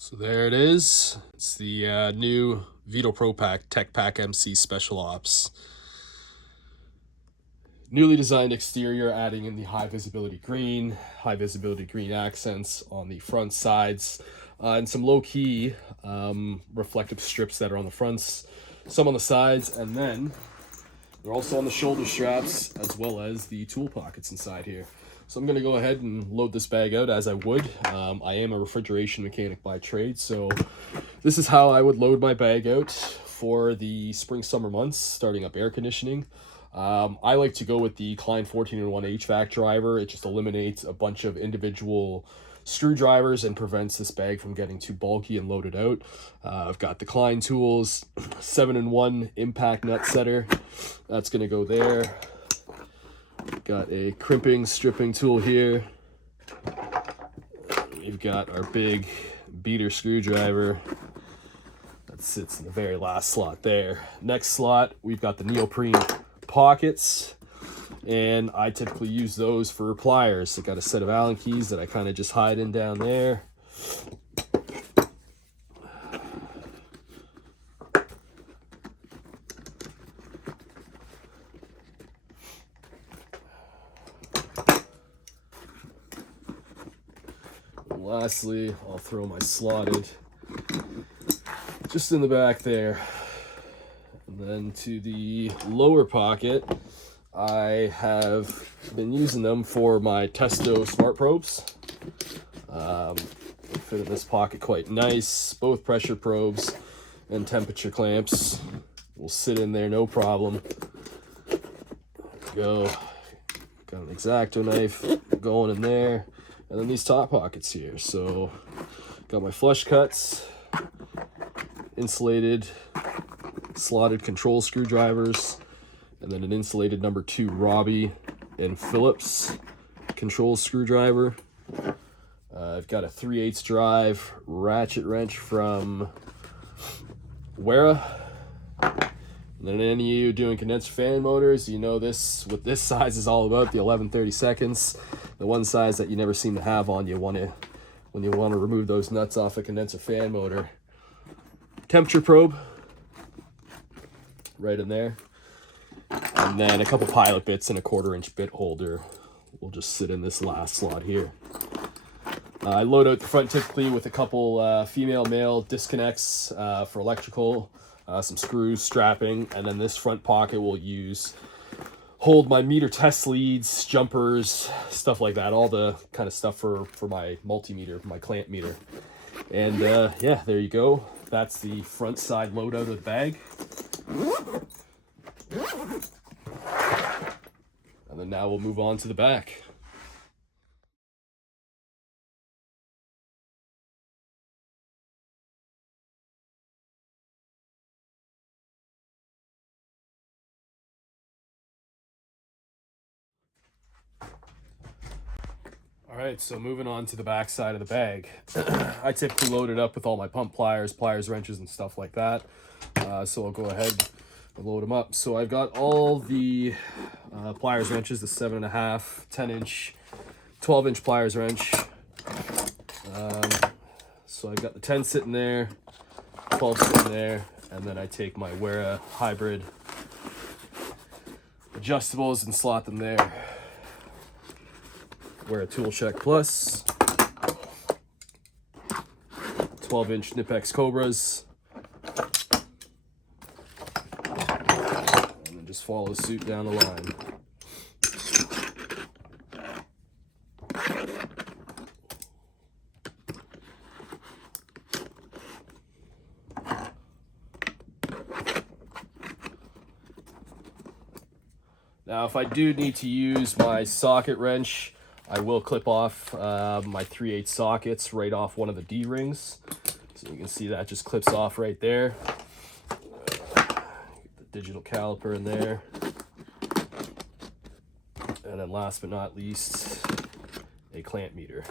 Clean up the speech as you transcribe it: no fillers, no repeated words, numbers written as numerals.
So there it is. It's the new Vito Pro Pack Tech Pack MC Special Ops. Newly designed exterior, adding in the high visibility green accents on the front sides, and some low-key reflective strips that are on the fronts, some on the sides, and then they're also on the shoulder straps as well as the tool pockets inside here. So I'm going to go ahead and load this bag out as I would. I am a refrigeration mechanic by trade, so this is how I would load my bag out for the spring-summer months, starting up air conditioning. I like to go with the Klein 14-in-1 HVAC driver. It just eliminates a bunch of individual screwdrivers and prevents this bag from getting too bulky and loaded out. I've got the Klein tools, 7-in-1 impact nut setter. That's going to go there. Got a crimping, stripping tool here. We've got our big beater screwdriver that sits in the very last slot there. Next slot, we've got the neoprene pockets, and I typically use those for pliers. I got a set of Allen keys that I kind of just hide in down there. Lastly, I'll throw my slotted just in the back there. And then to the lower pocket, I have been using them for my Testo smart probes. They fit in this pocket quite nice. Both pressure probes and temperature clamps will sit in there no problem. There we go. Got an X-Acto knife going in there. And then these top pockets here. So got my flush cuts, insulated slotted control screwdrivers, and then an insulated number 2 Robbie and Phillips control screwdriver. I've got a 3/8 drive ratchet wrench from Wera. And then any of you doing condenser fan motors, you know this, what this size is all about, the 11/32, the one size that you never seem to have on you when you want to remove those nuts off a condenser fan motor. Temperature probe right in there, and then a couple pilot bits and a 1/4-inch bit holder will just sit in this last slot here. I load out the front typically with a couple female male disconnects for electrical, some screws, strapping, and then this front pocket will hold my meter test leads, jumpers, stuff like that, all the kind of stuff for my multimeter, my clamp meter. And yeah, there you go. That's the front side loadout of the bag. And then now we'll move on to the back. Alright, so moving on to the back side of the bag. I typically load it up with all my pump pliers, wrenches, and stuff like that. So I'll go ahead and load them up. So I've got all the pliers wrenches, the 7.5, 10-inch, 12-inch pliers wrench. So I've got the 10 sitting there, 12 sitting there, and then I take my Wera hybrid adjustables and slot them there. Wera Tool Check Plus, 12-inch Nipex Cobras, and then just follow suit down the line. Now, if I do need to use my socket wrench, I will clip off my 3/8 sockets right off one of the D-rings. So you can see that just clips off right there. The digital caliper in there. And then last but not least, a clamp meter.